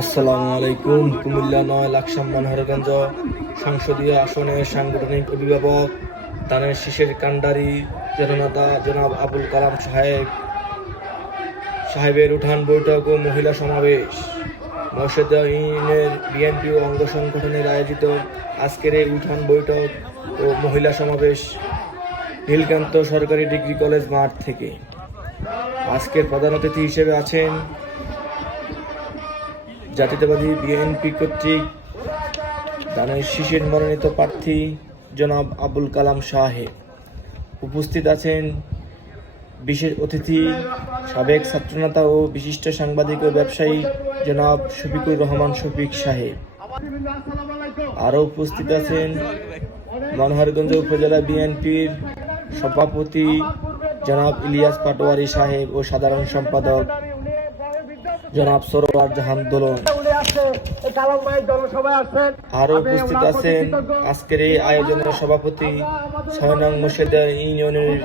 আসসালামু আলাইকুম। কুমিল্লা নয় লাকসাম মনোহরগঞ্জ সংসদীয় আসনের সাংগঠনিক অভিভাবক দানের শীষের কাণ্ডারি জননেতা জনাব আবুল কালাম সাহেব। সাহেবের উঠান বৈঠক ও মহিলা সমাবেশ। মসজিদা বিএনপি ও অঙ্গ সংগঠনের আয়োজিত আজকের এই উঠান বৈঠক ও মহিলা সমাবেশ নীলকান্ত সরকারি ডিগ্রি কলেজ মাঠ থেকে। আজকের প্রধান অতিথি হিসেবে আছেন জাতীয়তাবাদী বিএনপি কর্তৃক দানের শীষের মনোনীত প্রার্থী জনাব আবুল কালাম সাহেব উপস্থিত আছেন বিশেষ অতিথি, সাবেক ছাত্রনেতা ও বিশিষ্ট সাংবাদিক ও ব্যবসায়ী জনাব শফিকুর রহমান শফিক সাহেব আরও উপস্থিত আছেন মনোহরগঞ্জ উপজেলা বিএনপির সভাপতি জনাব ইলিয়াস পাটোয়ারি সাহেব ও সাধারণ সম্পাদক জনাব সরোয়ার জাহান দোলন। আরও উপস্থিত আছেন আজকের এই আয়োজনের সভাপতি ছয় নং মুর্শিদা ইউনিয়নের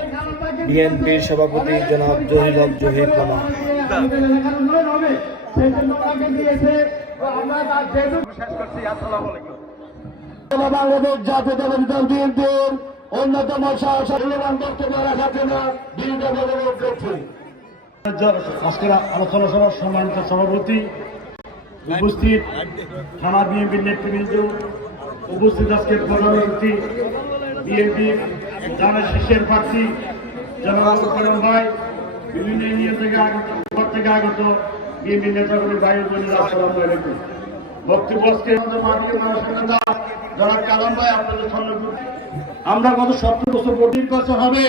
বিএনপির সভাপতি জনাব জহির হক জহির কমা বাংলাদেশ জাতীয়তাবাদী দল বিএনপির অন্যতম মূল্যবান রাখার জন্য করছি আজকের আলোচনা সভার সম্মানিত সভাপতি উপস্থিত থানা বিএনপির নেতৃবৃন্দ, উপস্থিত আজকের প্রধান বিএনপি জানা শীর্ষের প্রার্থী জনগণ ভাই, বিভিন্ন ইউনিয়ন থেকে আগত থেকে আগত বিএনপি নেতাগুলি জন্য আসসালাম আলাইকুম। বক্তব্য আজকে আমাদের মাননীয় জনাব কালাম ভাই, আপনাদের আমরা গত সতেরো বছর ভোট নির্বাচন হবে,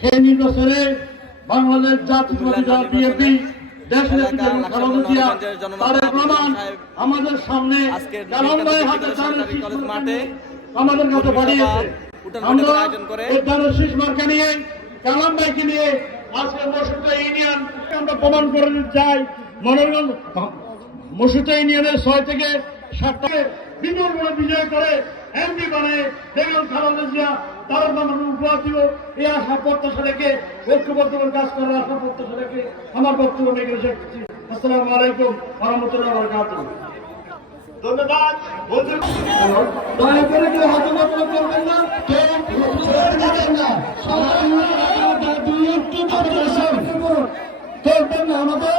সেই নির্বাচনে বাংলাদেশ জাতীয়তাবাদী দল বিএনপি আমাদের সামনে আমাদের কাছে উঠান আমরা শীষ মার্কা নিয়ে কালাম ভাইকে নিয়ে আজকে মসুদা ইউনিয়ন আমরা প্রমাণ করে দিতে চাই মনোরঞ্জন মসুদা ইউনিয়নের ছয় থেকে সাতটা বিপুল বড় বিজয় করে এমপি বানায় বেগম খালেদা জিয়া তার নামের উপহার দিব এই আশা প্রত্যাশা রেখে ঐক্যবদ্ধ কাজ করার আশা প্রত্যাশা রেখে আমার বক্তব্য শেষ করছি। আসসালামু আলাইকুম রহমতুল্লাহ বরকাতুহ ধন্যবাদ দয়া করে কেউ হতভম্ব করবেন না। কেউ সবাই করবেন আমাদের